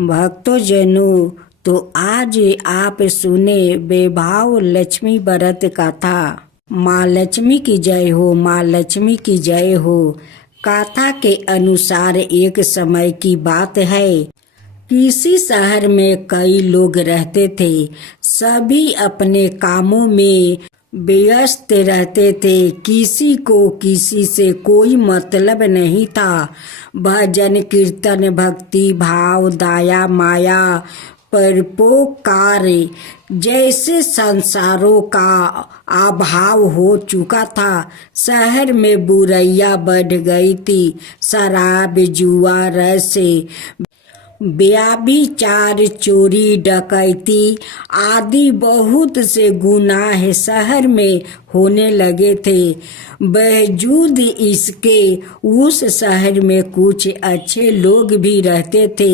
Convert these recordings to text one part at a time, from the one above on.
भक्तजनों, तो आज आप सुने बेभाव लक्ष्मी व्रत कथा। माँ लक्ष्मी की जय हो, माँ लक्ष्मी की जय हो। कथा के अनुसार एक समय की बात है। किसी शहर में कई लोग रहते थे। सभी अपने कामों में व्यस्त रहते थे। किसी को किसी से कोई मतलब नहीं था। भजन कीर्तन, भक्ति भाव, दया माया, परोपकार जैसे संसारों का अभाव हो चुका था। शहर में बुराइयां बढ़ गई थी। शराब, जुआ, रस, व्यभिचार, चोरी, डकैती आदि बहुत से गुनाह शहर में होने लगे थे। बावजूद इसके उस शहर में कुछ अच्छे लोग भी रहते थे।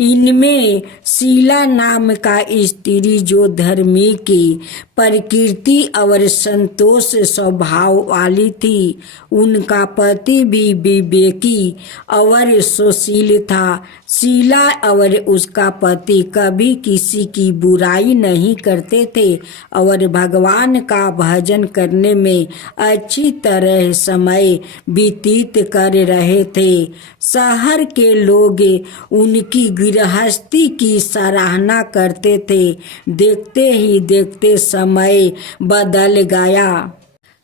इनमें शीला नाम का स्त्री, जो धर्मी की प्रकृति और संतोष स्वभाव वाली थी। उनका पति भी विवेकी और सुशील था। शीला और उसका पति कभी किसी की बुराई नहीं करते थे और भगवान का भजन करने में अच्छी तरह समय व्यतीत कर रहे थे। शहर के लोग उनकी गृहस्थी की सराहना करते थे। देखते ही देखते समय बदल गया।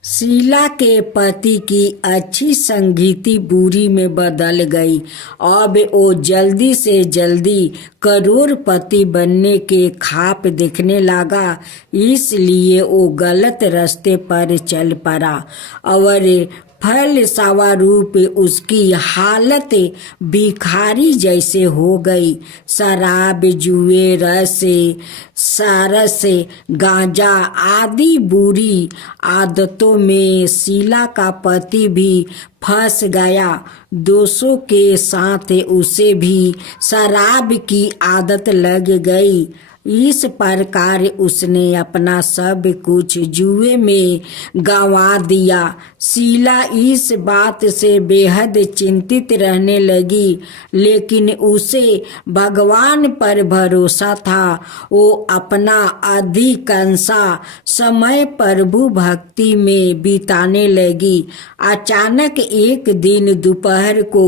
शीला के पति की अच्छी संगति बुरी में बदल गई। अब वो जल्दी से जल्दी करोड़पति बनने के ख्वाब देखने लगा। इसलिए वो गलत रास्ते पर चल पड़ा और फलस्वरूप उसकी हालत भिखारी जैसे हो गई। शराब, जुए, रस, सरस, गांजा आदि बुरी आदतों में शीला का पति भी फंस गया। दोस्तों के साथ उसे भी शराब की आदत लग गई। इस प्रकार उसने अपना सब कुछ जुए में गंवा दिया। शीला इस बात से बेहद चिंतित रहने लगी, लेकिन उसे भगवान पर भरोसा था। वो अपना अधिकांश समय प्रभु भक्ति में बिताने लगी। अचानक एक दिन दोपहर को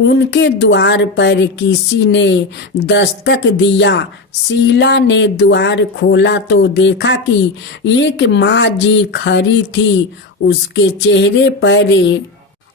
उनके द्वार पर किसी ने दस्तक दिया। शीला ने द्वार खोला तो देखा कि एक माँ जी खड़ी थी। उसके चेहरे पर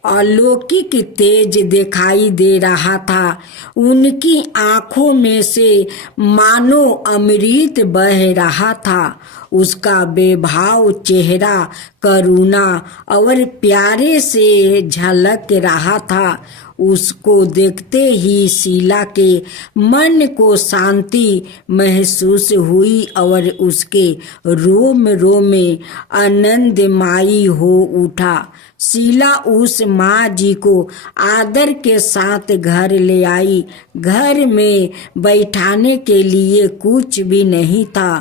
अलौकिक तेज दिखाई दे रहा था। उनकी आंखों में से मानो अमृत बह रहा था। उसका बेभाव चेहरा करुणा और प्यारे से झलक रहा था। उसको देखते ही शीला के मन को शांति महसूस हुई और उसके रोम रोम में आनंदमयी हो उठा। शीला उस माँ जी को आदर के साथ घर ले आई। घर में बैठाने के लिए कुछ भी नहीं था।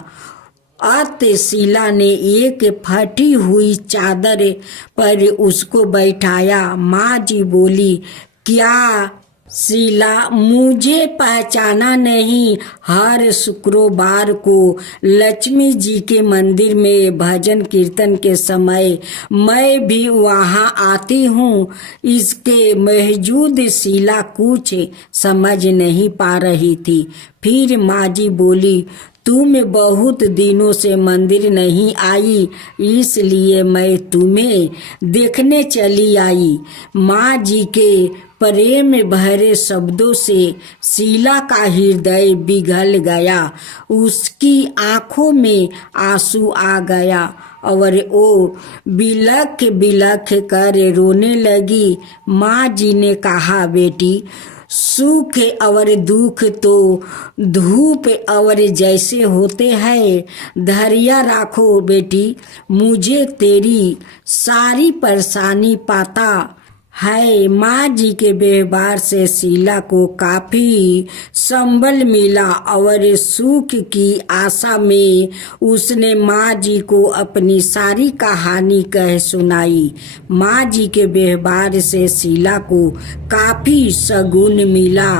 अतः शीला ने एक फटी हुई चादर पर उसको बैठाया। माँ जी बोली, क्या शीला, मुझे पहचाना नहीं? हर शुक्रवार को लक्ष्मी जी के मंदिर में भजन कीर्तन के समय मैं भी वहाँ आती हूँ। इसके बावजूद शीला कुछ समझ नहीं पा रही थी। फिर माँ जी बोली, तुम बहुत दिनों से मंदिर नहीं आई, इसलिए मैं तुम्हें देखने चली आई। माँ जी के प्रेम भरे शब्दों से शीला का हृदय पिघल गया। उसकी आंखों में आंसू आ गया और वो बिलख बिलख कर रोने लगी। माँ जी ने कहा, बेटी, सुख और दुख तो धूप और जैसे होते हैं। धैर्य रखो बेटी, मुझे तेरी सारी परेशानी पता है। माँ जी के व्यवहार से शीला को काफी संबल मिला और सुख की आशा में उसने माँ जी को अपनी सारी कहानी कह सुनाई। माँ जी के व्यवहार से शीला को काफी सगुन मिला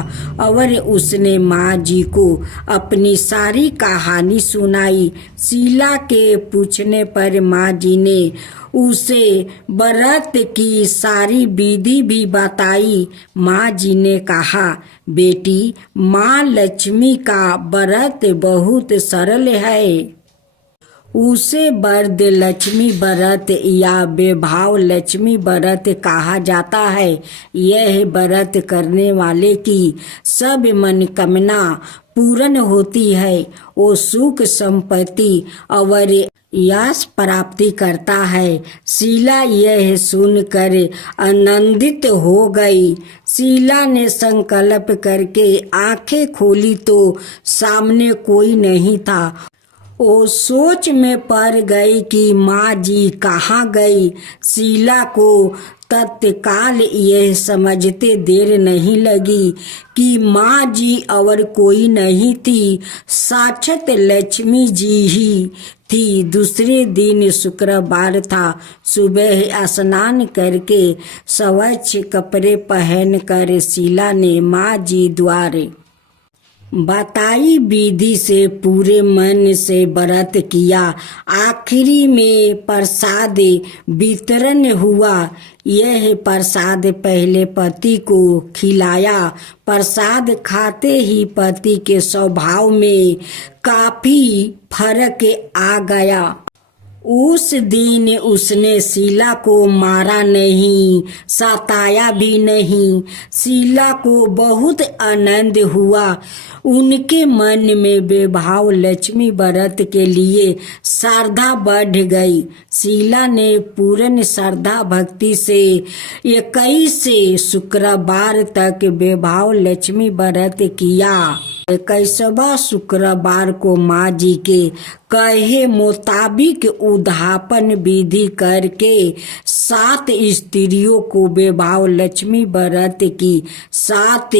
और उसने माँ जी को अपनी सारी कहानी सुनाई। शीला के पूछने पर माँ जी ने उसे व्रत की सारी विधि भी बताई। माँ जी ने कहा, बेटी, माँ लक्ष्मी का व्रत बहुत सरल है। उसे वरद लक्ष्मी व्रत या वैभव लक्ष्मी व्रत कहा जाता है। यह व्रत करने वाले की सब मनोकामना पूर्ण होती है। वो सुख संपत्ति और यश प्राप्ति करता है। शीला यह सुनकर आनंदित हो गई। शीला ने संकल्प करके आंखें खोली तो सामने कोई नहीं था। वो सोच में पड़ गई कि माँ जी कहाँ गई। शीला को तत्काल यह समझते देर नहीं लगी कि माँ जी और कोई नहीं थी, साक्षात लक्ष्मी जी ही थी। दूसरे दिन शुक्रवार था। सुबह स्नान करके स्वच्छ कपड़े पहनकर शीला ने माँ जी द्वारे बताई विधि से पूरे मन से व्रत किया। आखिरी में प्रसाद वितरण हुआ। यह प्रसाद पहले पति को खिलाया। प्रसाद खाते ही पति के स्वभाव में काफी फर्क आ गया। उस दिन उसने शीला को मारा नहीं, सताया भी नहीं। शीला को बहुत आनंद हुआ। उनके मन में वैभव लक्ष्मी व्रत के लिए श्रद्धा बढ़ गई। शीला ने पूर्ण श्रद्धा भक्ति से 21 शुक्रवार तक वैभव लक्ष्मी व्रत किया। 21वां शुक्रवार को माँ जी के कहे मुताबिक उद्यापन विधि करके 7 स्त्रियों को वैभव लक्ष्मी व्रत की 7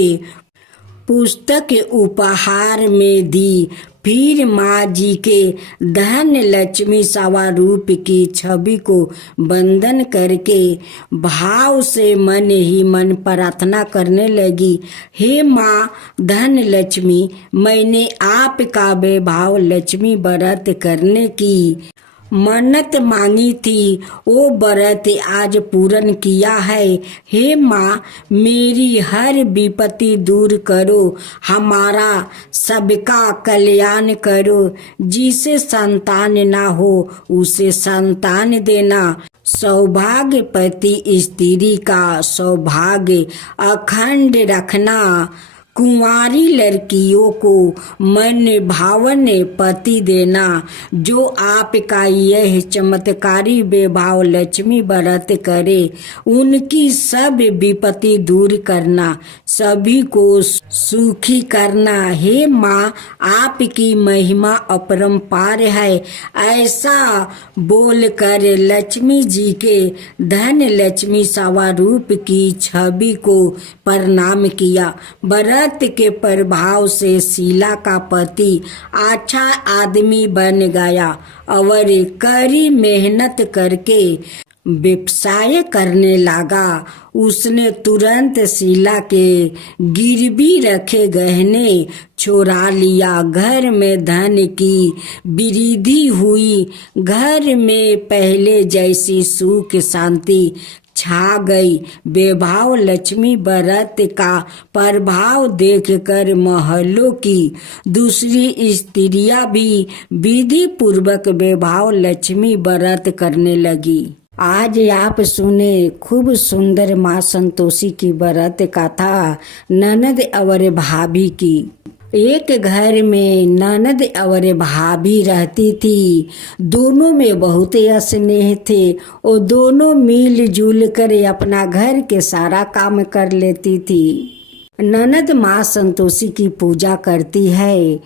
पुस्तक उपहार में दी। फिर माँ जी के धन लक्ष्मी स्वरूप की छवि को वंदन करके भाव से मन ही मन प्रार्थना करने लगी, हे माँ धन लक्ष्मी, मैंने आपका वैभव लक्ष्मी व्रत करने की मन्नत मांगी थी, वो व्रत आज पूर्ण किया है। हे माँ, मेरी हर विपत्ति दूर करो, हमारा सबका कल्याण करो। जिसे संतान ना हो उसे संतान देना। सौभाग्यवती स्त्री का सौभाग्य अखंड रखना। कुंवारी लड़कियों को मन भावन पति देना। जो आपका यह चमत्कारी वैभव लक्ष्मी व्रत करे, उनकी सब विपत्ति दूर करना, सभी को सुखी करना। हे माँ, आपकी महिमा अपरंपार है। ऐसा बोलकर लक्ष्मी जी के धन लक्ष्मी स्वरूप की छवि को प्रणाम किया। व्रत के प्रभाव से शीला का पति अच्छा आदमी बन गया और कड़ी मेहनत करके व्यवसाय करने लगा। उसने तुरंत शीला के गिरवी रखे गहने चुरा लिया। घर में धन की वृद्धि हुई। घर में पहले जैसी सुख शांति छा गई। वैभव लक्ष्मी व्रत का प्रभाव देखकर महलों की दूसरी स्त्रियां भी विधि पूर्वक वैभव लक्ष्मी व्रत करने लगी। आज आप सुने खूब सुंदर माँ संतोषी की व्रत कथा ननद और भाभी की। एक घर में ननद और भाभी रहती थी। दोनों में बहुत स्नेह थे और दोनों मिलजुल कर अपना घर के सारा काम कर लेती थी। ननद माँ संतोषी की पूजा करती है।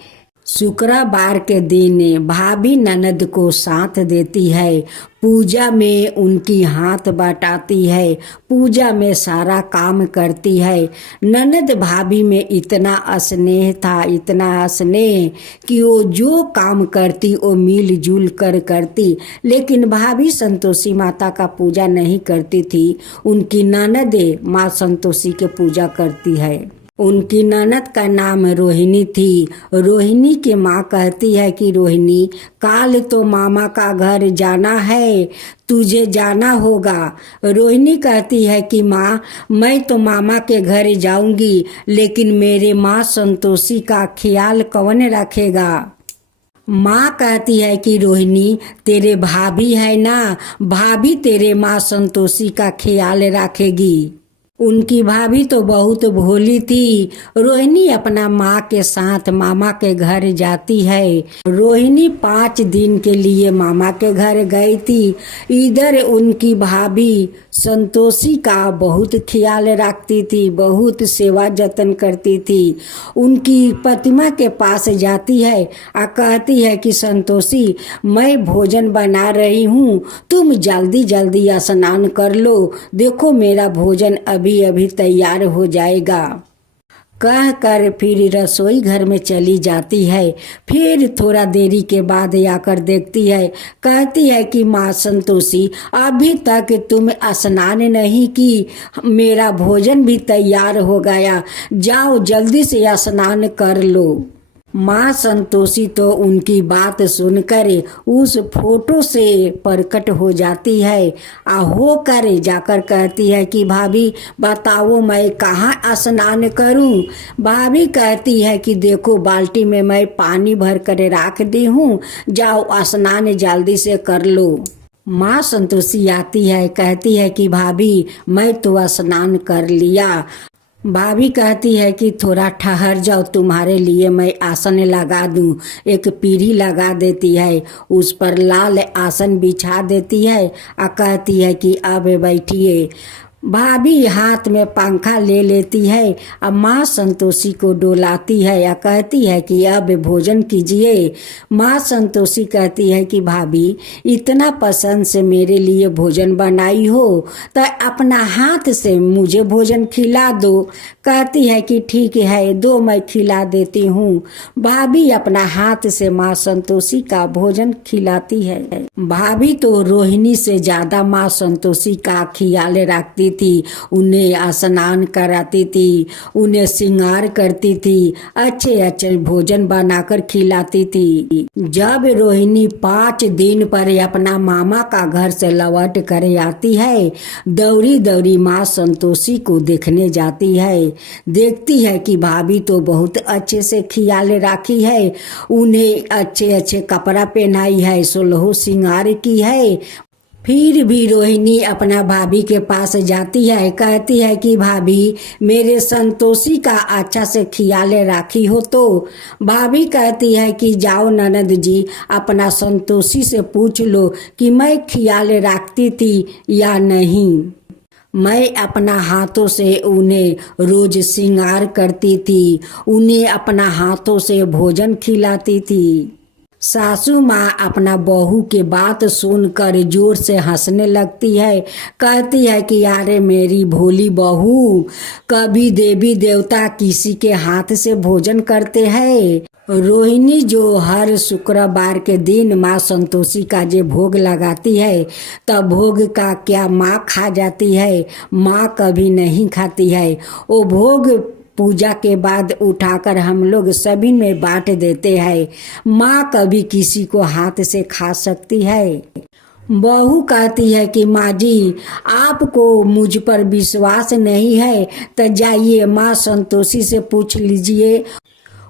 शुक्रवार के दिन भाभी ननद को साथ देती है। पूजा में उनकी हाथ बटाती है। पूजा में सारा काम करती है। ननद भाभी में इतना स्नेह था, इतना स्नेह कि वो जो काम करती वो मिलजुल कर करती। लेकिन भाभी संतोषी माता का पूजा नहीं करती थी। उनकी ननद माँ संतोषी के पूजा करती है। उनकी ननद का नाम रोहिणी थी। रोहिणी की माँ कहती है कि रोहिणी, काल तो मामा का घर जाना है, तुझे जाना होगा। रोहिणी कहती है कि माँ, मैं तो मामा के घर जाऊंगी, लेकिन मेरे माँ संतोषी का ख्याल कौन रखेगा। माँ कहती है कि रोहिणी, तेरे भाभी है ना, भाभी तेरे माँ संतोषी का ख्याल रखेगी। उनकी भाभी तो बहुत भोली थी। रोहिणी अपना माँ के साथ मामा के घर जाती है। रोहिणी 5 दिन के लिए मामा के घर गई थी। इधर उनकी भाभी संतोषी का बहुत ख्याल रखती थी, बहुत सेवा जतन करती थी। उनकी प्रतिमा के पास जाती है और कहती है कि संतोषी, मैं भोजन बना रही हूँ, तुम जल्दी जल्दी स्नान कर लो, देखो मेरा भोजन अभी अभी तैयार हो जाएगा। कह कर फिर रसोई घर में चली जाती है। फिर थोड़ा देरी के बाद आकर देखती है। कहती है कि माँ संतोषी, अभी तक तुम स्नान नहीं की, मेरा भोजन भी तैयार हो गया, जाओ जल्दी से स्नान कर लो। माँ संतोषी तो उनकी बात सुनकर उस फोटो से प्रकट हो जाती है। होकर जाकर कहती है कि भाभी बताओ मैं कहाँ स्नान करूँ। भाभी कहती है कि देखो बाल्टी में मैं पानी भर कर रख दी हूँ, जाओ स्नान जल्दी से कर लो। माँ संतोषी आती है, कहती है कि भाभी मैं तो स्नान कर लिया। भाभी कहती है कि थोड़ा ठहर जाओ, तुम्हारे लिए मैं आसन लगा दूं। एक पीढ़ी लगा देती है, उस पर लाल आसन बिछा देती है और कहती है कि अब बैठिए। भाभी हाथ में पंखा ले लेती है और माँ संतोषी को डोलाती है या कहती है कि अब भोजन कीजिए। माँ संतोषी कहती है कि भाभी इतना पसंद से मेरे लिए भोजन बनाई हो तो अपना हाथ से मुझे भोजन खिला दो। कहती है कि ठीक है, दो मैं खिला देती हूँ। भाभी अपना हाथ से माँ संतोषी का भोजन खिलाती है। भाभी तो रोहिणी से ज्यादा माँ संतोषी का ख्याल रखती थी। उन्हें स्नान कराती थी, उन्हें श्रृंगार करती थी, अच्छे अच्छे भोजन बनाकर खिलाती थी। जब रोहिणी 5 दिन पर अपना मामा का घर से लौट कर आती है, दौड़ी दौड़ी माँ संतोषी को देखने जाती है। देखती है कि भाभी तो बहुत अच्छे से ख्याल राखी है, उन्हें अच्छे अच्छे कपड़ा पहनाई है, 16 श्रृंगार की है। फिर भी रोहिणी अपना भाभी के पास जाती है, कहती है कि भाभी मेरे संतोषी का अच्छा से ख्याल राखी हो तो। भाभी कहती है कि जाओ ननद जी, अपना संतोषी से पूछ लो कि मैं ख्याल रखती थी या नहीं। मैं अपना हाथों से उन्हें रोज श्रृंगार करती थी, उन्हें अपना हाथों से भोजन खिलाती थी। सासू माँ अपना बहू के बात सुनकर जोर से हंसने लगती है। कहती है कि यारे मेरी भोली बहू, कभी देवी देवता किसी के हाथ से भोजन करते हैं। रोहिणी जो हर शुक्रवार के दिन माँ संतोषी का जे भोग लगाती है, तब भोग का क्या माँ खा जाती है, माँ कभी नहीं खाती है। वो भोग पूजा के बाद उठाकर हम लोग सभी में बांट देते हैं। माँ कभी किसी को हाथ से खा सकती है। बहू कहती है कि माँ जी, आपको मुझ पर विश्वास नहीं है तो जाइए माँ संतोषी से पूछ लीजिए,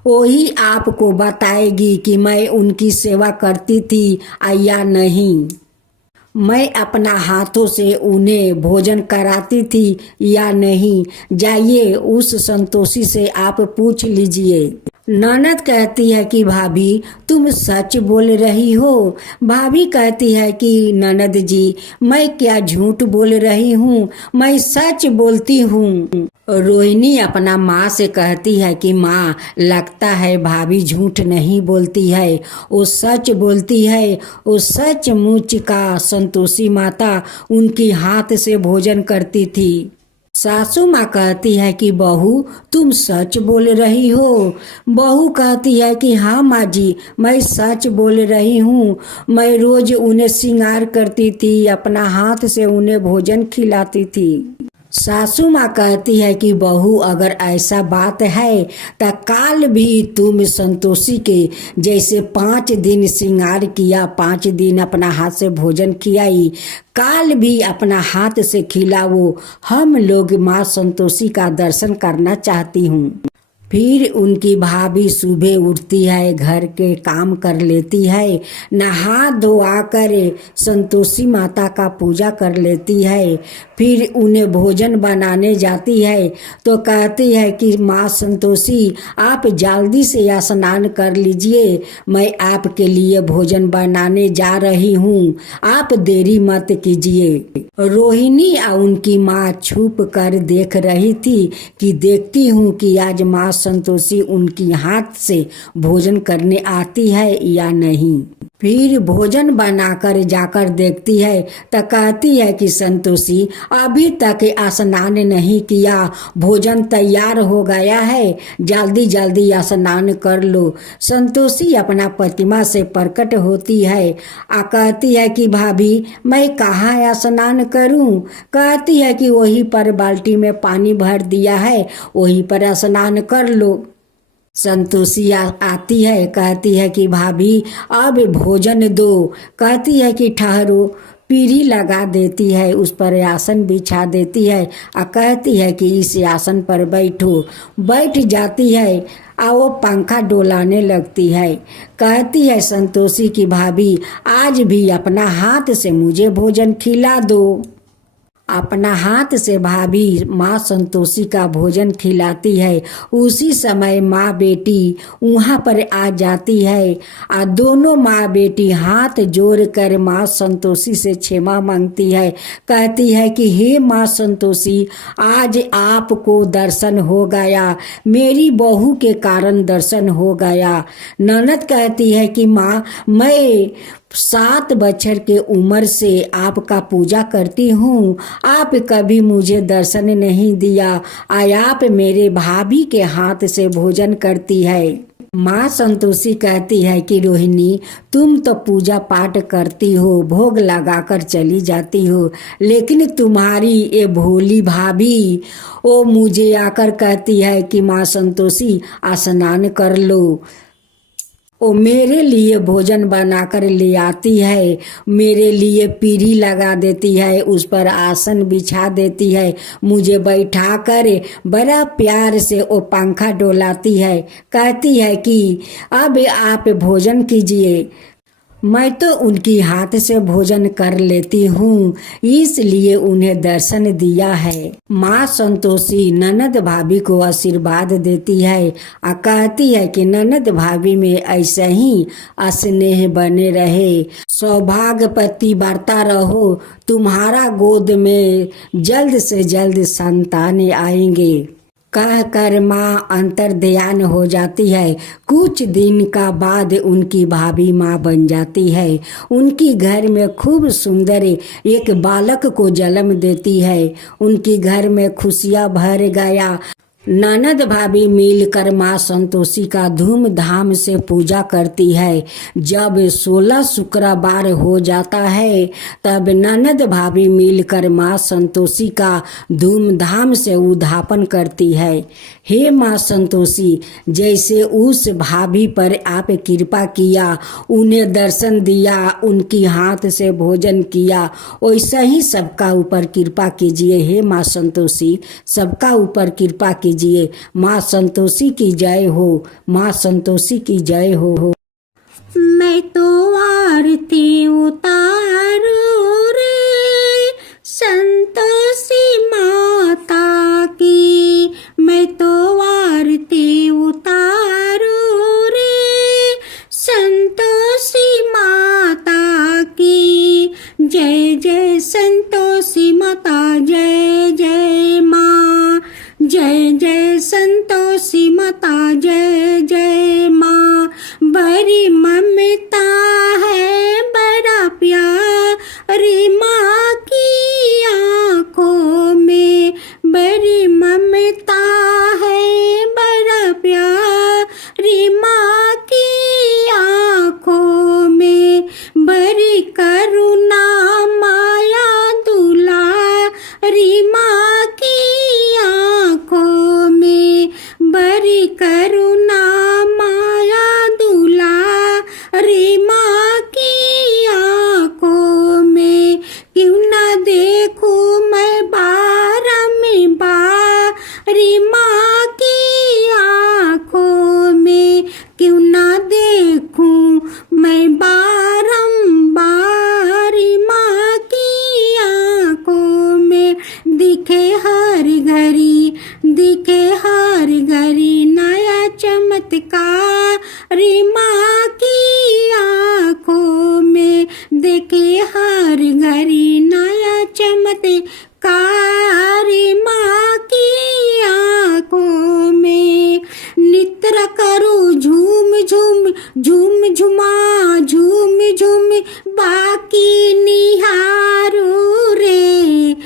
वही आपको बताएगी कि मैं उनकी सेवा करती थी या नहीं, मैं अपना हाथों से उन्हें भोजन कराती थी या नहीं। जाइए उस संतोषी से आप पूछ लीजिए। ननद कहती है कि भाभी तुम सच बोल रही हो। भाभी कहती है कि ननद जी मैं क्या झूठ बोल रही हूँ, मैं सच बोलती हूँ। रोहिणी अपना माँ से कहती है कि माँ लगता है भाभी झूठ नहीं बोलती है, वो सच बोलती है। वो सचमुच का संतोषी माता उनकी हाथ से भोजन करती थी। सासू माँ कहती है कि बहू तुम सच बोल रही हो। बहू कहती है कि हाँ माँ जी मैं सच बोल रही हूँ, मैं रोज उन्हें श्रृंगार करती थी, अपना हाथ से उन्हें भोजन खिलाती थी। सासू माँ कहती है कि बहू अगर ऐसा बात है तो काल भी तुम संतोषी के जैसे 5 दिन श्रृंगार किया, 5 दिन अपना हाथ से भोजन खिलाई, काल भी अपना हाथ से खिलाओ। हम लोग माँ संतोषी का दर्शन करना चाहती हूँ। फिर उनकी भाभी सुबह उठती है, घर के काम कर लेती है, नहा धोआ कर संतोषी माता का पूजा कर लेती है। फिर उन्हें भोजन बनाने जाती है तो कहती है कि माँ संतोषी आप जल्दी से स्नान कर लीजिए, मैं आपके लिए भोजन बनाने जा रही हूँ, आप देरी मत कीजिए। रोहिणी और उनकी माँ छुप कर देख रही थी कि देखती हूँ कि आज माँ संतोषी उनकी हाथ से भोजन करने आती है या नहीं। फिर भोजन बनाकर जाकर देखती है तो कहती है कि संतोषी अभी तक स्नान नहीं किया, भोजन तैयार हो गया है, जल्दी जल्दी स्नान कर लो। संतोषी अपना प्रतिमा से प्रकट होती है कहती है कि भाभी मैं कहाँ स्नान करूं। कहती है कि वहीं पर बाल्टी में पानी भर दिया है, वहीं पर स्नान कर लो। संतोषी आती है, कहती है कि भाभी अब भोजन दो। कहती है कि ठहरो, पीढ़ी लगा देती है, उस पर आसन बिछा देती है और कहती है कि इस आसन पर बैठो। बैठ जाती है और वो पंखा डोलाने लगती है। कहती है संतोषी की भाभी आज भी अपना हाथ से मुझे भोजन खिला दो। अपना हाथ से भाभी माँ संतोषी का भोजन खिलाती है। उसी समय माँ बेटी वहाँ पर आ जाती है और दोनों माँ बेटी हाथ जोड़कर माँ संतोषी से क्षमा मांगती है। कहती है कि हे माँ संतोषी आज आपको दर्शन हो गया, मेरी बहू के कारण दर्शन हो गया। ननद कहती है कि माँ मैं 7 बछर के उम्र से आपका पूजा करती हूँ, आप कभी मुझे दर्शन नहीं दिया, आप मेरे भाभी के हाथ से भोजन करती है। माँ संतोषी कहती है कि रोहिणी तुम तो पूजा पाठ करती हो, भोग लगाकर चली जाती हो, लेकिन तुम्हारी ये भोली भाभी वो मुझे आकर कहती है कि माँ संतोषी स्नान कर लो। वो मेरे लिए भोजन बनाकर ले आती है, मेरे लिए पीढ़ी लगा देती है, उस पर आसन बिछा देती है, मुझे बैठा कर बड़ा प्यार से वो पंखा डोलाती है। कहती है कि अब आप भोजन कीजिए। मैं तो उनकी हाथ से भोजन कर लेती हूँ, इसलिए उन्हें दर्शन दिया है। माँ संतोषी ननद भाभी को आशीर्वाद देती है और कहती है कि ननद भाभी में ऐसे ही स्नेह बने रहे, सौभाग्यवती बढ़ता रहो, तुम्हारा गोद में जल्द से जल्द संतान आएंगे। कह कर माँ अंतर ध्यान हो जाती है। कुछ दिन का बाद उनकी भाभी माँ बन जाती है। उनकी घर में खूब सुंदर एक बालक को जन्म देती है। उनकी घर में खुशियाँ भर गया। ननद भाभी मिलकर माँ संतोषी का धूमधाम से पूजा करती है। जब 16 शुक्रवार हो जाता है तब ननद भाभी मिलकर माँ संतोषी का धूमधाम से उद्यापन करती है। हे माँ संतोषी जैसे उस भाभी पर आप कृपा किया, उन्हें दर्शन दिया, उनकी हाथ से भोजन किया, वैसा ही सबका ऊपर कृपा कीजिए। हे माँ संतोषी सबका ऊपर कृपा कीजिए। माँ संतोषी की जय हो, माँ संतोषी की जय हो। मैं तो आरती उतारू रे संतोषी माता की, मैं तो आरती उतारू जय जय माँ। जय जय संतोषी माता जय जय माँ। बड़ी ममता है बड़ा प्यारी माँ की आँखों में। बड़ी ममता है बड़ा प्यारी माँ की आँखों में। बड़ी करुणा माया दुलारी माँ की आँखों में। बड़ी करुणा माया दुलारी माँ की आँखों में। क्यों ना देखूं मैं बारी माँ की आँखों में। क्यों ना देखूं मैं बारंबारी माँ की आँखों में। दिखे हर घड़ी नया चमत्कारी माँ की आँखों में। देखे हर घड़ी नया चमत्कारी माँ की आँखों में। नित्र करो झूम झूम बाकी निहारू रे।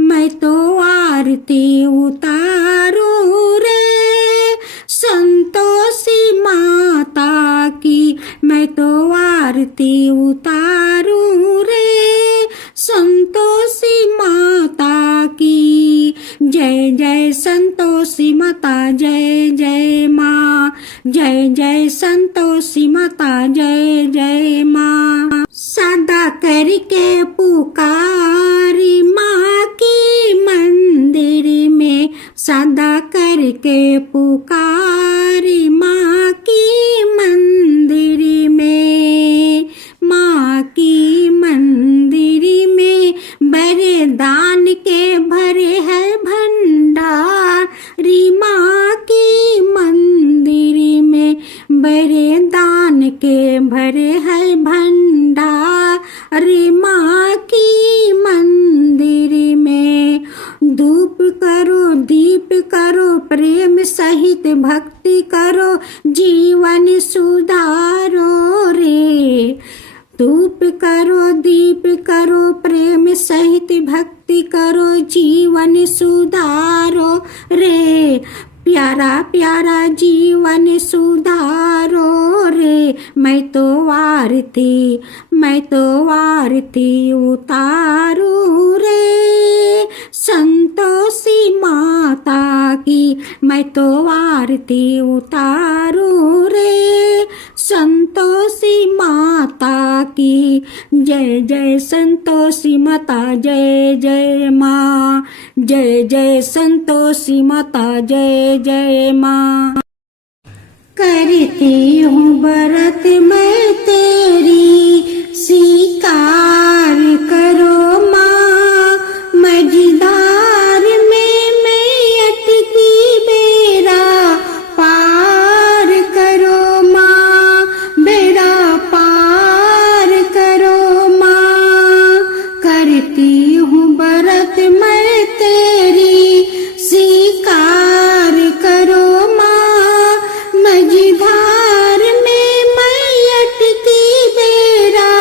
मैं तो आरती उतारू रे संतोषी माता की। मैं तो आरती उतारू रे संतोषी माता की। जय जय संतोषी माता जय जय माँ। जय जय संतोषी माता जय जय माँ। सदा करके पुकारी माँ की मंदिर में। सदा करके पुकारी माँ की मंदिर में। माँ की मंदिर में वरदान के भरे है भंडारी। माँ की मंदिर में वरदान के भरे है भंडारी। माँ की मंदिर में धूप करो दीप करो प्रेम सहित भक्ति करो जीवन सुधारो रे। धूप करो दीप करो प्रेम सहित भक्ति करो जीवन सुधारो रे। प्यारा प्यारा जीवन सुधारो रे। मैं तो आरती उतारू रे संतोषी माता की। मैं तो आरती उतारू रे संतोषी माता की। जय जय संतोषी माता जय जय माँ। जय जय संतोषी माता जय जय माँ। करती हूँ व्रत मैं तेरी स्वीकार करो माँ। मझधार में मैं अटकी बेड़ा पार करो माँ। बेड़ा पार करो माँ। करती हूँ व्रत मैं तेरी स्वीकार करो माँ। मझधार में मैं अटकी बेड़ा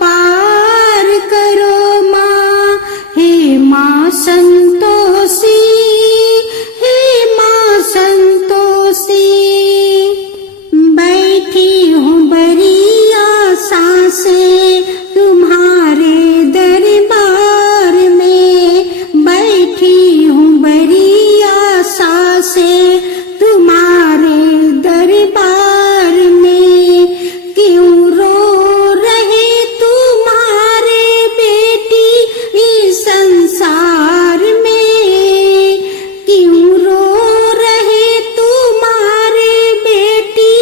पार करो माँ। हे माँ संतोषी, हे माँ संतोषी। बैठी हूँ बड़ी आशा से तुम्हारे दरबार में। बैठी हूँ बड़ी आशा से तुम्हारे दरबार में। क्यों रो रहे तुम्हारे बेटी इस संसार में। क्यों रो रहे तुम्हारे बेटी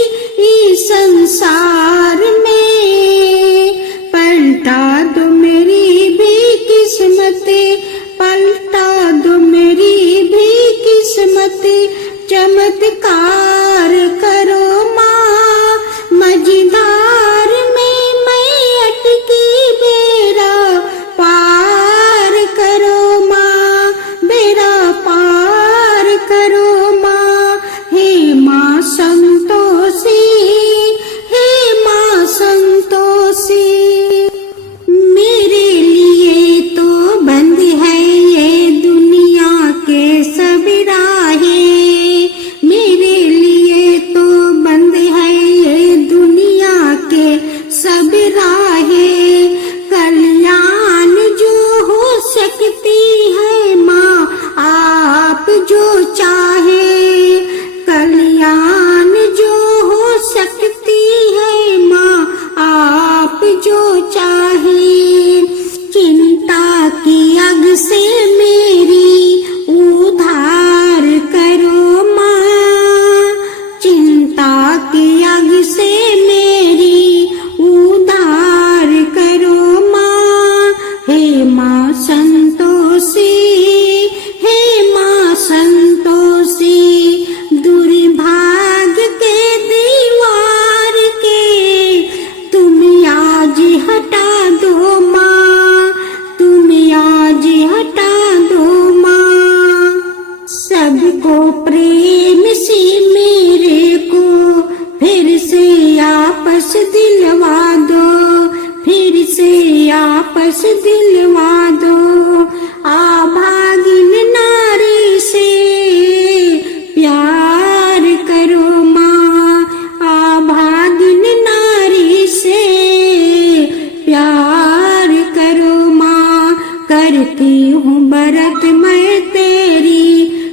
इस संसार में। पलटा दो मेरी भी किस्मत, पलटा दो मेरी भी किस्मत। चमत्कार करो माँ। मझधार में वापस दिलवा दो, अभागिन नारी से प्यार करो माँ, अभागिन नारी से प्यार करो माँ। करती हूँ व्रत मैं तेरी,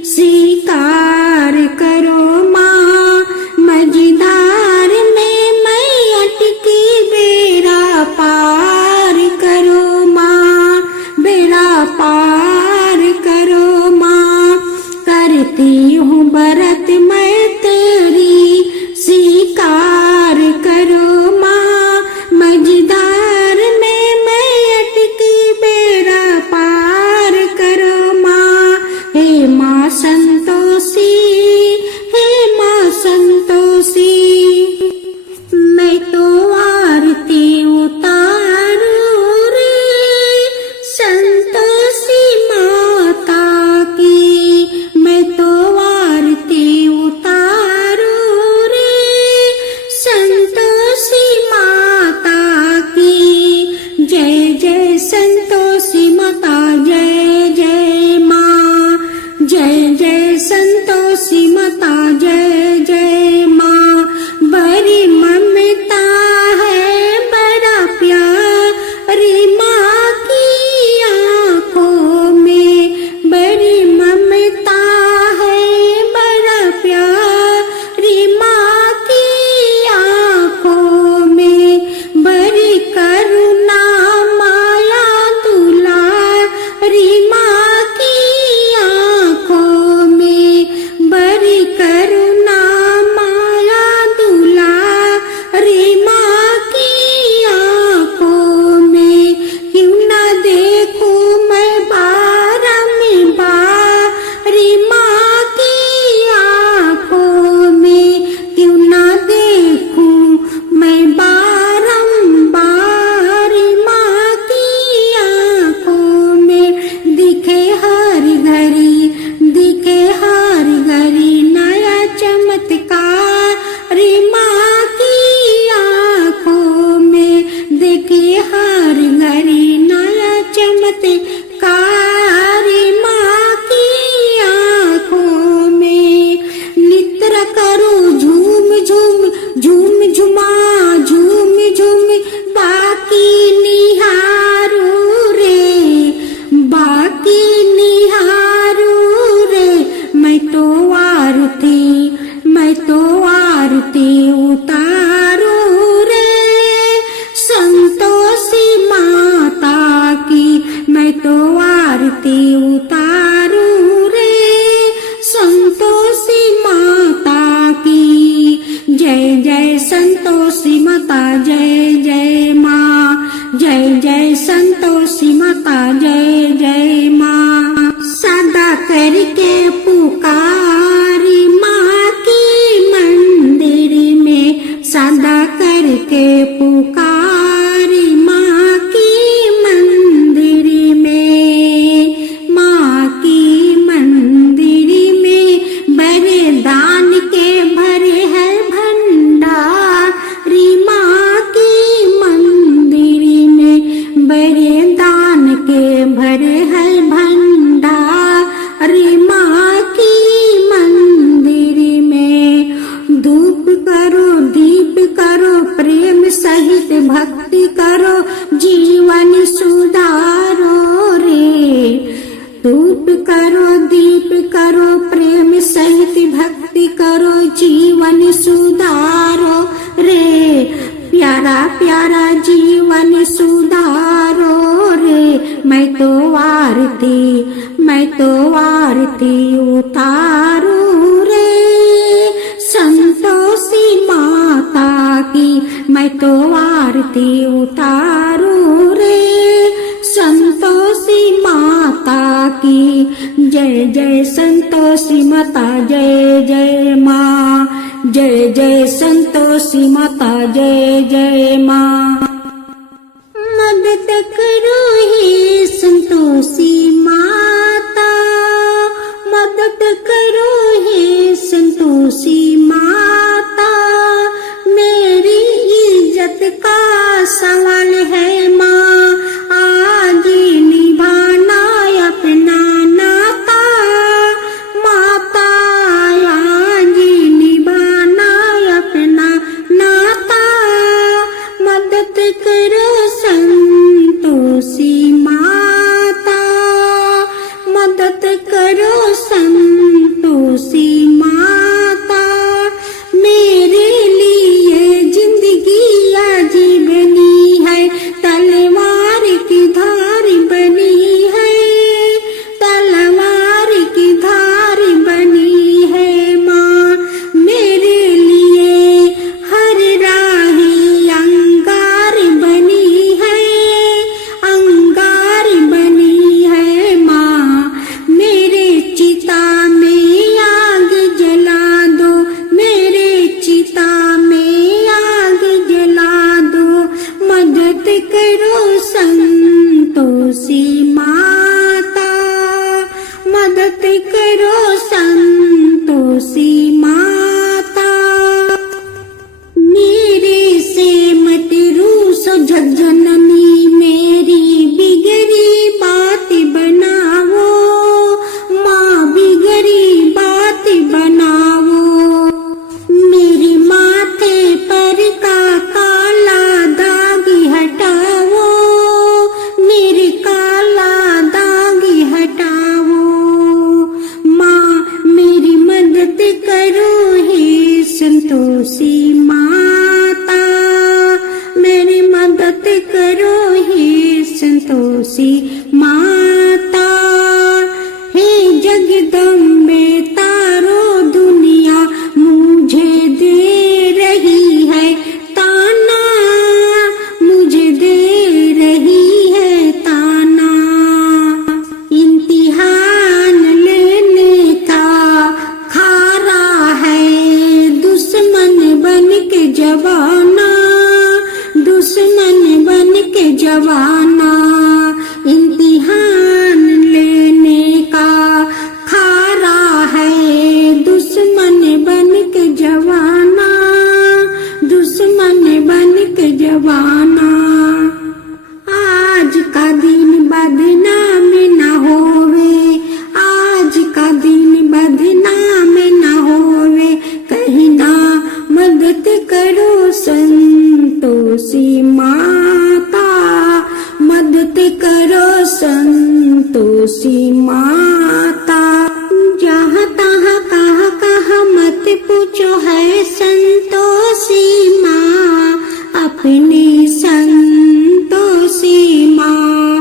स्वीकार करो माँ। मझधार में मैं अटकी, बेड़ा पार करो माँ, बेड़ा पार करो माँ। करती हूँ व्रत मैं तेरी, स्वीकार करो माँ। मझधार में मैं अटकी, बेड़ा पार करो माँ। हे माँ संतोषी, हे माँ संतोषी, मैं तो आरती उतारू रे संतोषी माता की, मैं तो आरती उतारू रे संतोषी माता की। जय जय संतोषी माता, जय जय माँ, जय जय संतोषी माता, जय जय माँ। बड़ी ममता है, बड़ा प्यारी माँ की आँखों में, बड़ी ममता है, बड़ा प्यारी माँ की आँखों में। बड़ी करुणा माया दुलारी माँ की आँखों में, बड़ी करुणा माया दुलारी माँ की आँखों में। क्यों ना देखूं मैं बारंबारी माँ की आँखों में, क्यों ना देखूं मैं बारंबार माँ की आँखों में। दिखे हर घड़ी, दिखे हर घड़ी नया चमत्कार माँ की आँखों में, दिखे हर घड़ी नया चमत्कार माँ की आँखों में। नित्र करो झूम झूम, झूम झुमा झूम झूम, बाकी निहारो रे, बाकी निहारो रे। मैं तो आरती, मैं तो आरती उतारो रे संतोषी माता की, मैं तो आरती उतारू रे संतोषी माता की। जय जय संतोषी माता, जय जय माँ, जय जय संतोषी माता, जय जय माँ। सदा करके पुकारी माँ की मंदिर में, सदा करके पुकारी माँ की मंदिर में, माँ की मंदिर में। बड़े दान के भरे है भंडारी माँ की मंदिर में, बड़े दान के भरे है भंडारी माँ की मंदिर में। धूप करो, दीप करो, प्रेम सहित भक्ति करो, जीवन सुधारो रे। धूप करो, दीप करो, प्रेम सहित भक्ति करो, जीवन सुधारो रे। प्यारा प्यारा जीवन सुधारो रे। मैं तो आरती, मैं तो आरती उतारू रे संतोषी माता की, मैं तो आरती उतारू रे संतोषी माता की। जय जय संतोषी माता, जय जय माँ, जय जय संतोषी माता, जय जय माँ। मदद करो हे संतोषी माता, मदद करो हे संतोषी माता। मेरी इज्जत का सवाल है माँ, करो संतोषी माता, मदद करो संतोषी माता। मेरे लिए जिंदगी अजीब बनी है, तलवार की धार बनी है, तलवार की धार बनी है माँ। मेरे लिए हर राही अंगार बनी है, अंगार बनी है माँ। मेरे चिता में आग जला दो, मेरे चिता में आग जला दो। मदद करो संतोषी माता, मदद करो संतोषी माता। मेरे से मत रूसो जगजननी, मेरी बिगड़ी बात बनाओ माँ, बिगड़ी बात बनाओ। मेरे माथे पर का काला दाग हटाओ, मेरे काला दाग हटाओ माँ। मेरी मदद करो हे संतोषी माता, मेरी मदद करो हे संतोषी माता। हे जगदम्बे तारो दुनिया मुझे दे रही है ताना, मुझे दे रही है ताना। इम्तिहान लेने का खारा है दुश्मन बन के जवाना, दुश्मन बन के जवाना। इम्तिहान लेने का खारा है दुश्मन बन के जवाना, दुश्मन बन के जवाना। आज का दिन बदनाम न होवे, आज का दिन बदनाम न होवे। कहीं ना मदद करो संतोषी माता, मदद करो संतोषी माता। जहाँ तहाँ कहाँ कहाँ मत पूछो है संतोषी माँ, अपनी संतोषी माँ,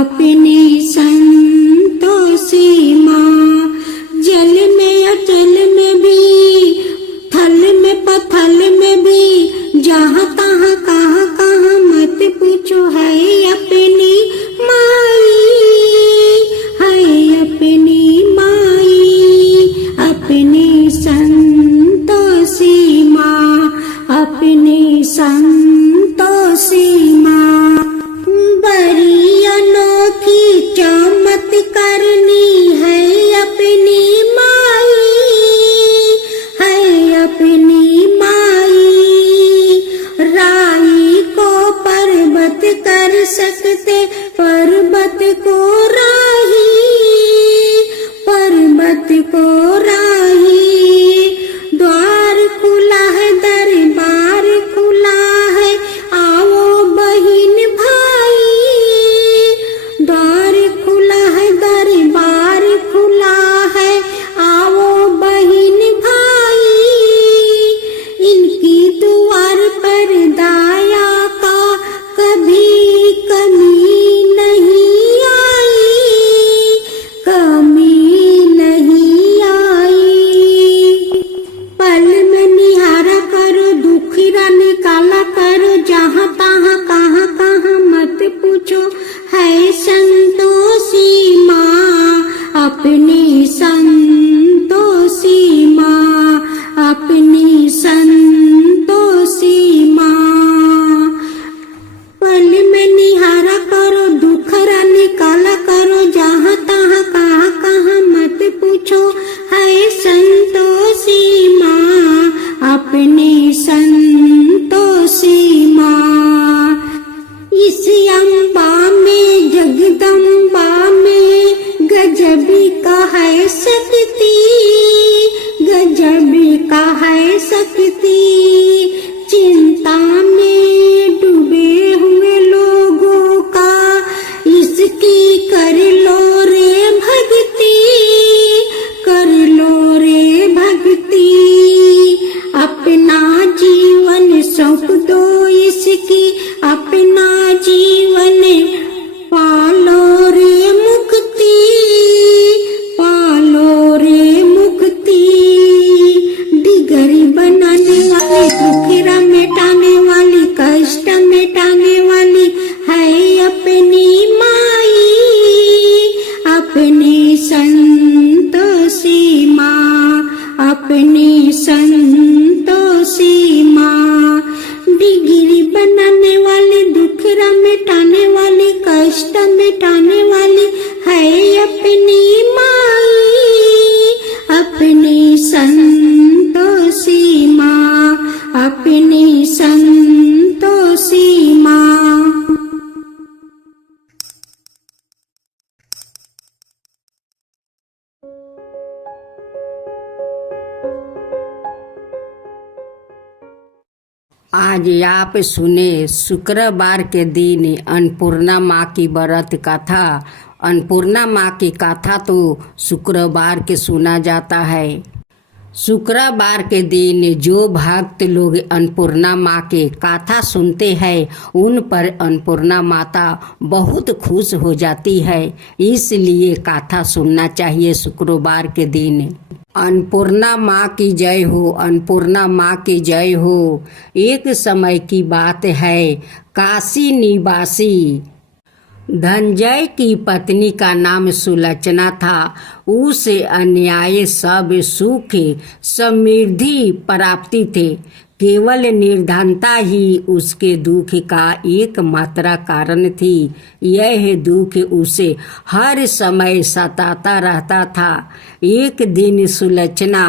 अपनी संतोषी माँ। जल में अचल में भी, थल में पथल में भी, जहाँ तहाँ कहाँ कहाँ मत पूछो है अपनी माई, है अपनी माई, अपनी संतोषी माँ, अपनी संतोषी माँ। बड़ी अनोखी चमत्कारनी है अपनी माई, है अपनी माई। राई को पर्वत कर सकते, पर्वत को राही, पर्वत को राही। द्वार खुला है, दरबार खुला है, आओ बहिन भाई। द्वार खुला है, दरबार खुला है, आओ बहिन भाई। इनकी द्वार पर दया का कभी कमी नहीं आई, कमी नहीं आई। पल में निहारा करो, दुखिरा निकाला करो, जहाँ तहाँ कहाँ कहाँ मत पूछो है संतोषी माँ, अपनी संतोषी माँ, अपनी संतोषी माँ। पल में निहारा करो, दुखरा निकाला करो, जहाँ तहाँ कहाँ कहाँ मत पूछो है संतोषी माँ, अपनी संतोषी माँ। इस अम्बा में जगदम्बा में गजबी का है शक्ति, गजबी का है शक्ति। चिंता में डूबे आज आप सुने शुक्रवार के दिन अन्नपूर्णा माँ की व्रत कथा। अन्नपूर्णा माँ की कथा तो शुक्रवार के सुना जाता है। शुक्रवार के दिन जो भक्त लोग अन्नपूर्णा माँ के कथा सुनते हैं उन पर अन्नपूर्णा माता बहुत खुश हो जाती है, इसलिए कथा सुनना चाहिए शुक्रवार के दिन। अन्नपूर्णा माँ की जय हो, अन्नपूर्णा माँ की जय हो। एक समय की बात है, काशी निवासी धनंजय की पत्नी का नाम सुलोचना था। उसे अन्याय सब सुख समृद्धि प्राप्ति थे। केवल निर्धनता ही उसके दुख का एकमात्र कारण थी। यह दुख उसे हर समय सताता रहता था। एक दिन सुलोचना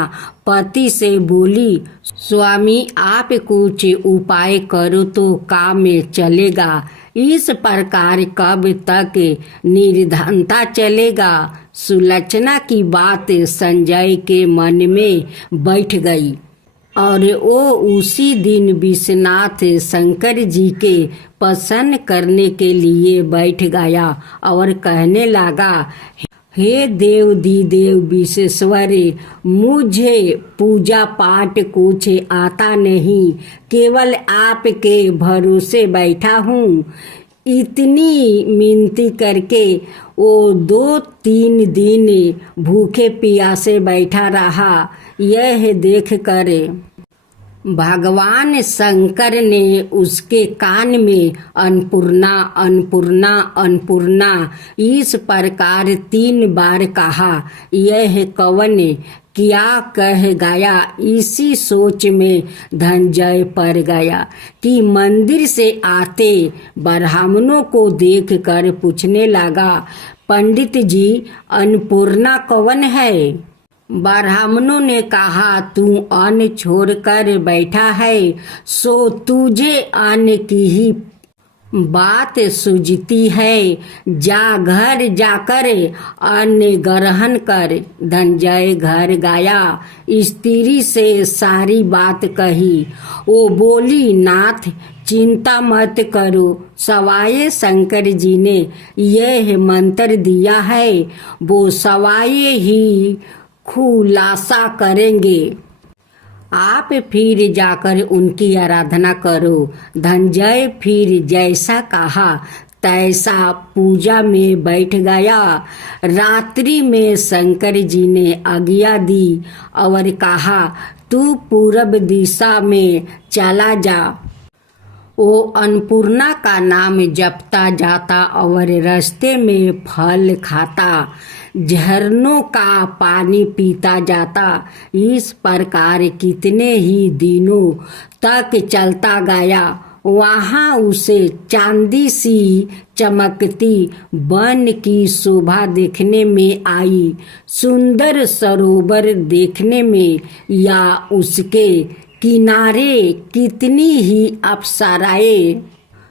पति से बोली, स्वामी आप कुछ उपाय करो तो काम में चलेगा। इस प्रकार कब तक निर्धनता चलेगा। सुलोचना की बात संजय के मन में बैठ गई और वो उसी दिन विश्वनाथ शंकर जी के प्रसन्न करने के लिए बैठ गया और कहने लगा, हे देव देव विश्वेश्वर, मुझे पूजा पाठ कुछ आता नहीं, केवल आपके भरोसे बैठा हूँ। इतनी मिनती करके वो 2-3 दिन भूखे प्यासे बैठा रहा। यह देख कर भगवान शंकर ने उसके कान में अन्नपूर्णा अन्नपूर्णा अन्नपूर्णा इस प्रकार 3 बार कहा। यह कौन क्या कह गया, इसी सोच में धनंजय पड़ गया कि मंदिर से आते ब्राह्मणों को देखकर पूछने लगा, पंडित जी अन्नपूर्णा कौन है। ब्राह्मणों ने कहा, तू अन्न छोड़कर बैठा है सो तुझे अन्न की ही बात सूझती है, जा घर जाकर अन्न ग्रहण कर। धनंजय घर गया, स्त्री से सारी बात कही। वो बोली, नाथ चिंता मत करो, सवाये शंकर जी ने यह मंत्र दिया है, वो सवाये ही खुलासा करेंगे। आप फिर जाकर उनकी आराधना करो। धनंजय फिर जैसा कहा तैसा पूजा में बैठ गया। रात्रि में शंकर जी ने आज्ञा दी और कहा, तू पूर्व दिशा में चला जा। वो अन्नपूर्णा का नाम जपता जाता और रास्ते में फल खाता, झरनों का पानी पीता जाता। इस प्रकार कितने ही दिनों तक चलता गया। वहाँ उसे चांदी सी चमकती वन की शोभा देखने में आई, सुंदर सरोवर देखने में, या उसके किनारे कितनी ही अप्सराएं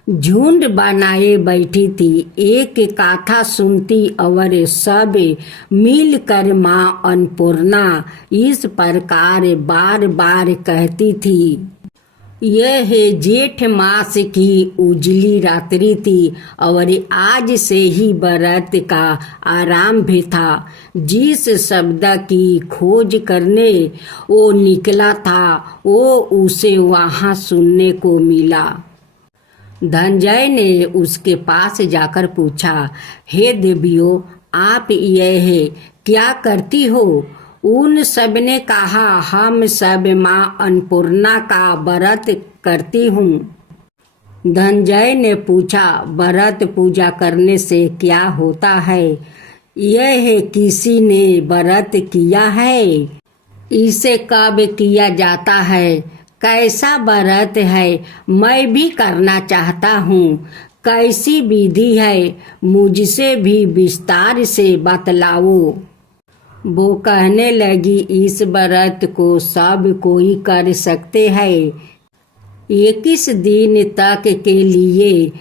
झुंड बनाए बैठी थी। एक कथा सुनती और सब मिलकर माँ अन्नपूर्णा इस प्रकार बार बार कहती थी। यह जेठ मास की उजली रात्रि थी और आज से ही व्रत का आरंभ था। जिस शब्द की खोज करने वो निकला था वो उसे वहाँ सुनने को मिला। धनंजय ने उसके पास जाकर पूछा, हे देवियों, आप यह क्या करती हो। उन सब ने कहा, हम सब माँ अन्नपूर्णा का व्रत करती हूँ। धनंजय ने पूछा, व्रत पूजा करने से क्या होता है। यह किसी ने व्रत किया है, इसे कब किया जाता है, कैसा व्रत है, मैं भी करना चाहता हूँ। कैसी विधि है, मुझसे भी विस्तार से बतलाओ। वो कहने लगी, इस व्रत को सब कोई कर सकते हैं। 21 दिन तक के लिए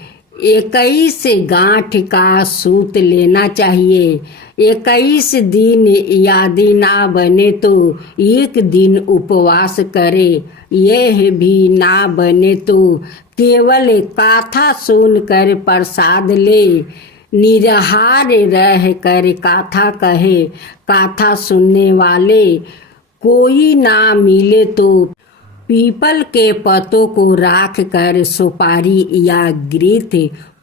21 गांठ का सूत लेना चाहिए। 21 दिन यदि ना बने तो एक दिन उपवास करे। यह भी ना बने तो केवल कथा सुनकर प्रसाद ले। निराहार रह कर कथा कहे। कथा सुनने वाले कोई ना मिले तो पीपल के पत्तों को राख कर सुपारी या घृत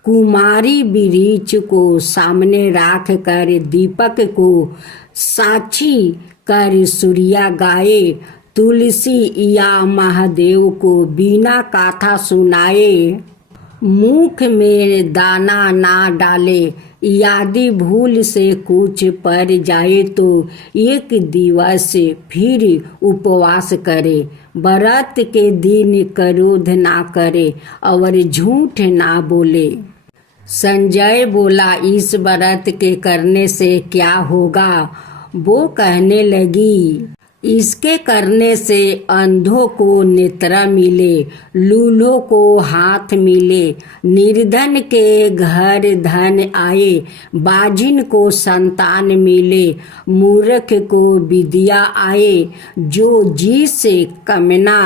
कुमारी वृक्ष को सामने राख कर दीपक को साक्षी कर सूर्या गाए। तुलसी या महादेव को बिना कथा सुनाए। मुख में दाना ना डाले। यदि भूल से कुछ पड़ जाए तो एक दिवस फिर उपवास करे। व्रत के दिन क्रोध ना करे और झूठ ना बोले। संजय बोला, इस व्रत के करने से क्या होगा? वो कहने लगी, इसके करने से अंधों को नेत्र मिले, लूलों को हाथ मिले, निर्धन के घर धन आए, बाजिन को संतान मिले, मूर्ख को विद्या आए। जो जिस कामना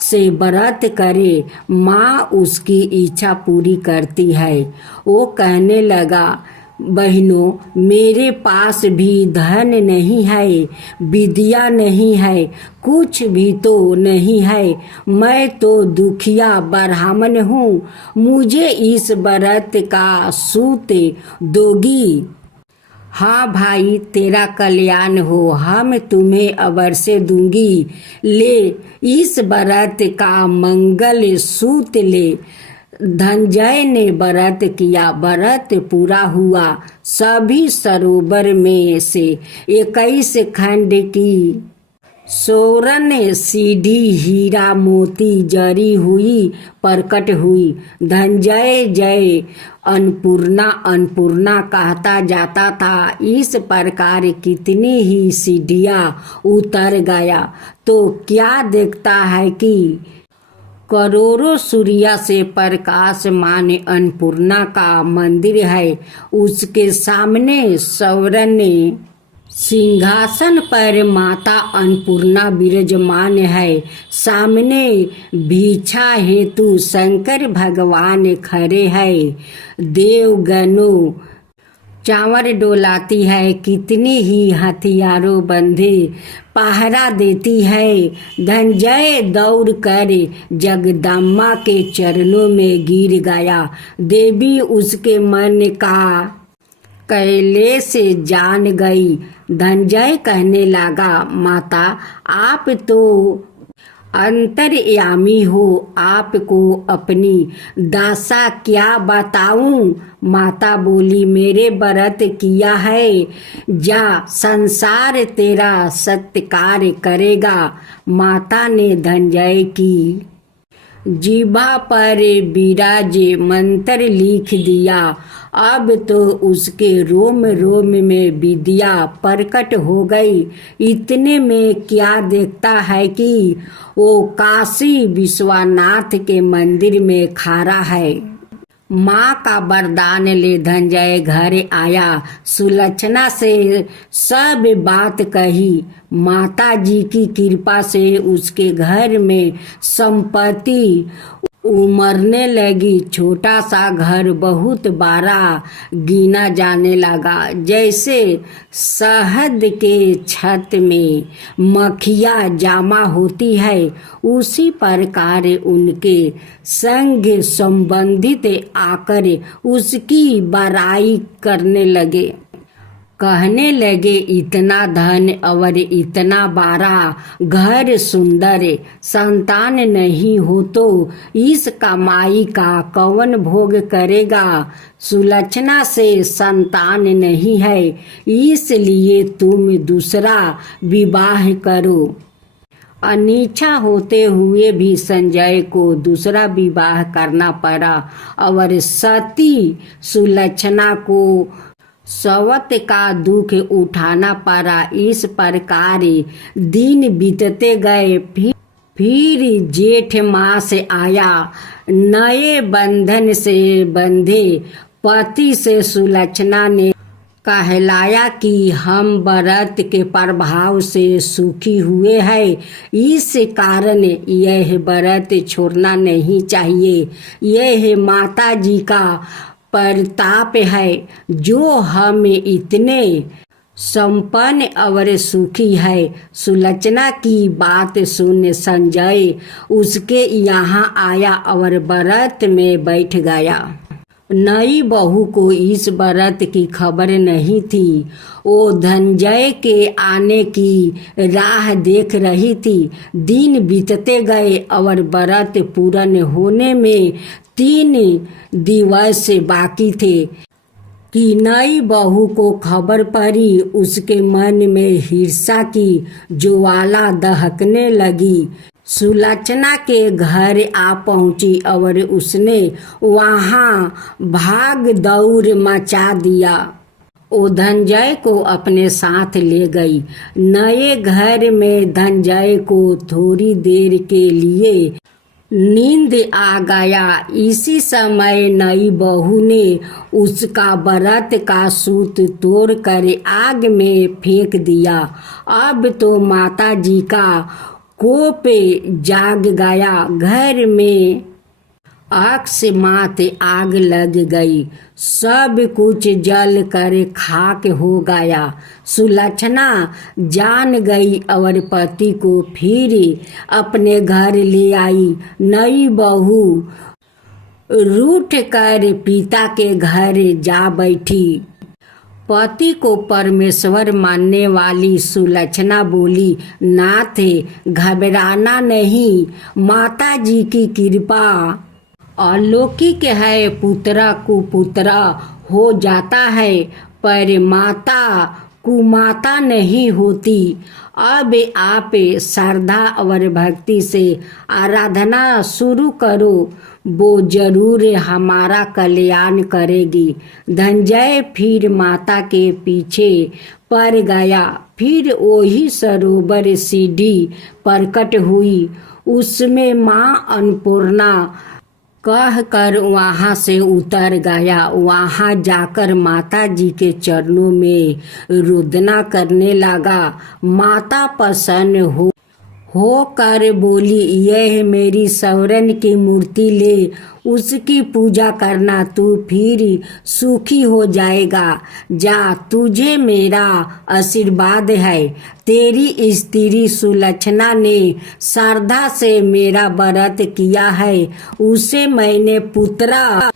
से व्रत करे माँ उसकी इच्छा पूरी करती है। वो कहने लगा, बहनों, मेरे पास भी धन नहीं है, विद्या नहीं है, कुछ भी तो नहीं है। मैं तो दुखिया ब्राह्मण हूँ। मुझे इस व्रत का सूत दोगी? हाँ भाई, तेरा कल्याण हो, हम तुम्हें अवश्य दूंगी। ले, इस व्रत का मंगल सूत ले। धनंजय ने व्रत किया। व्रत पूरा हुआ। सभी सरोवर में से 21 खंड की सोरन सीढ़ी हीरा मोती जरी हुई प्रकट हुई। धनंजय जय अन्नपूर्णा अन्नपूर्णा कहता जाता था। इस प्रकार कितनी ही सीढ़ियाँ उतर गया तो क्या देखता है कि करोड़ों सूर्य से प्रकाशमान अन्नपूर्णा का मंदिर है। उसके सामने सौरन सिंहासन पर माता अन्नपूर्णा विराजमान है। सामने भिक्षा हेतु शंकर भगवान खड़े हैं। देवगणों चावर डोलाती है। कितनी ही हथियारों बंधे पहरा देती है। धनंजय दौड़ कर जगदम्बा के चरणों में गिर गया। देवी उसके मन का कैले से जान गई। धनंजय कहने लगा, माता, आप तो अंतर्यामी हो, आपको अपनी दशा क्या बताऊं? माता बोली, मेरे व्रत किया है, जा संसार तेरा सत्कार करेगा। माता ने धनंजय की जीभा पर विराजे मंत्र लिख दिया। अब तो उसके रोम रोम में विद्या प्रकट हो गई। इतने में क्या देखता है कि वो काशी विश्वनाथ के मंदिर में खड़ा है। माँ का वरदान ले धनंजय घर आया। सुलक्षणा से सब बात कही। माता जी की कृपा से उसके घर में संपत्ति उमड़ने लगी। छोटा सा घर बहुत बड़ा गिना जाने लगा। जैसे शहद के छत में मक्खियाँ जमा होती है, उसी प्रकार उनके संग संबंधित आकर उसकी बड़ाई करने लगे। कहने लगे, इतना धन और इतना बड़ा घर, सुंदर संतान नहीं हो तो इस कमाई का कौन भोग करेगा? सुलक्षणा से संतान नहीं है, इसलिए तुम दूसरा विवाह करो। अनिच्छा होते हुए भी संजय को दूसरा विवाह करना पड़ा और सती सुलक्षणा को सवत का दुख उठाना पड़ा। इस प्रकार दिन बीतते गए। फिर जेठ मास आया। नए बंधन से बंधे पति से सुलक्षणा ने कहलाया कि हम व्रत के प्रभाव से सुखी हुए हैं, इस कारण यह व्रत छोड़ना नहीं चाहिए। यह माता जी का प्रताप है जो हम इतने संपन्न और सुखी है। सुलक्षणा की बात सुन संजय उसके यहाँ आया और व्रत में बैठ गया। नई बहू को इस व्रत की खबर नहीं थी। वो धनंजय के आने की राह देख रही थी। दिन बीतते गए और व्रत पूर्ण होने में 3 दिवस बाकी थे कि नई बहू को खबर पड़ी। उसके मन में ईर्ष्या की ज्वाला दहकने लगी। सुलक्षणा के घर आ पहुंची और उसने वहां भाग दौड़ मचा दिया। वो धनंजय को अपने साथ ले गई। नए घर में धनंजय को थोड़ी देर के लिए नींद आ गया। इसी समय नई बहू ने उसका व्रत का सूत तोड़ कर आग में फेंक दिया। अब तो माता जी का कोप जाग गया। घर में अकस्मात आग लग गई। सब कुछ जल कर खाक हो गया। सुलक्षणा जान गई और पति को फिर अपने घर ले आई। नई बहू रूठ कर पिता के घर जा बैठी। पति को परमेश्वर मानने वाली सुलक्षणा बोली, नाथ घबराना नहीं, माता जी की कृपा अलौकिक है। पुत्रा कुपुत्रा हो जाता है पर माता कुमाता नहीं होती। अब आप श्रद्धा और भक्ति से आराधना शुरू करो, वो जरूर हमारा कल्याण करेगी। धनंजय फिर माता के पीछे पड़ गया। फिर वही सरोवर सीढ़ी प्रकट हुई। उसमें माँ अन्नपूर्णा कह कर वहाँ से उतर गया। वहाँ जाकर माता जी के चरणों में रुदना करने लगा। माता प्रसन्न होकर बोली, यह मेरी सवरन की मूर्ति ले, उसकी पूजा करना, तू फिर सुखी हो जाएगा। जा, तुझे मेरा आशीर्वाद है। तेरी स्त्री सुलक्षणा ने श्रद्धा से मेरा व्रत किया है, उसे मैंने पुत्रा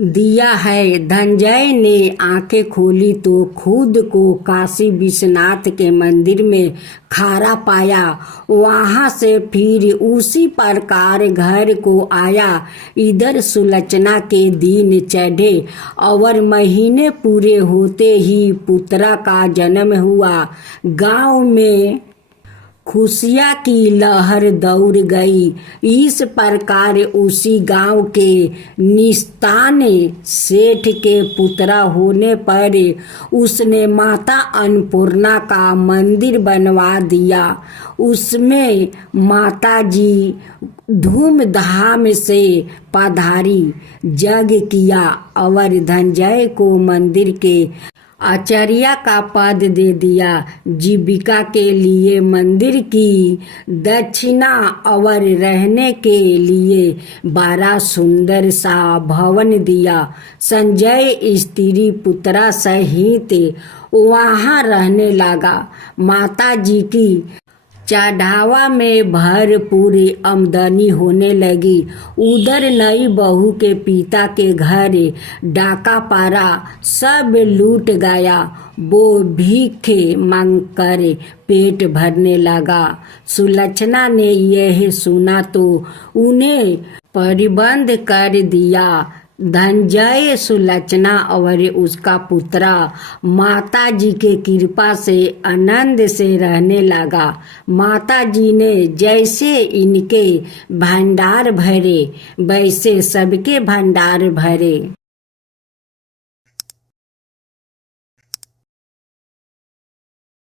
दिया है। धनंजय ने आंखें खोली तो खुद को काशी विश्वनाथ के मंदिर में खड़ा पाया। वहां से फिर उसी प्रकार घर को आया। इधर सुलक्षणा के दिन चढ़े और महीने पूरे होते ही पुत्रा का जन्म हुआ। गांव में खुशियाँ की लहर दौड़ गई। इस प्रकार उसी गांव के निस्तान सेठ के पुत्रा होने पर उसने माता अन्नपूर्णा का मंदिर बनवा दिया। उसमें माता जी धूमधाम से पधारी, यज्ञ किया और धनंजय को मंदिर के आचार्य का पद दे दिया। जीविका के लिए मंदिर की दक्षिणा और रहने के लिए बड़ा सुंदर सा भवन दिया। संजय स्त्री पुत्रा सहित वहाँ रहने लगा। माता जी की चढ़ावा में भरपूर आमदनी होने लगी। उधर नई बहू के पिता के घर डाका पारा सब लूट गया। वो भीख मांग कर पेट भरने लगा। सुलक्षणा ने यह सुना तो उन्हें प्रतिबंध कर दिया। धनंजय सुलक्षणा और उसका पुत्रा माता जी के कृपा से आनंद से रहने लगा। माता जी ने जैसे इनके भंडार भरे वैसे सबके भंडार भरे।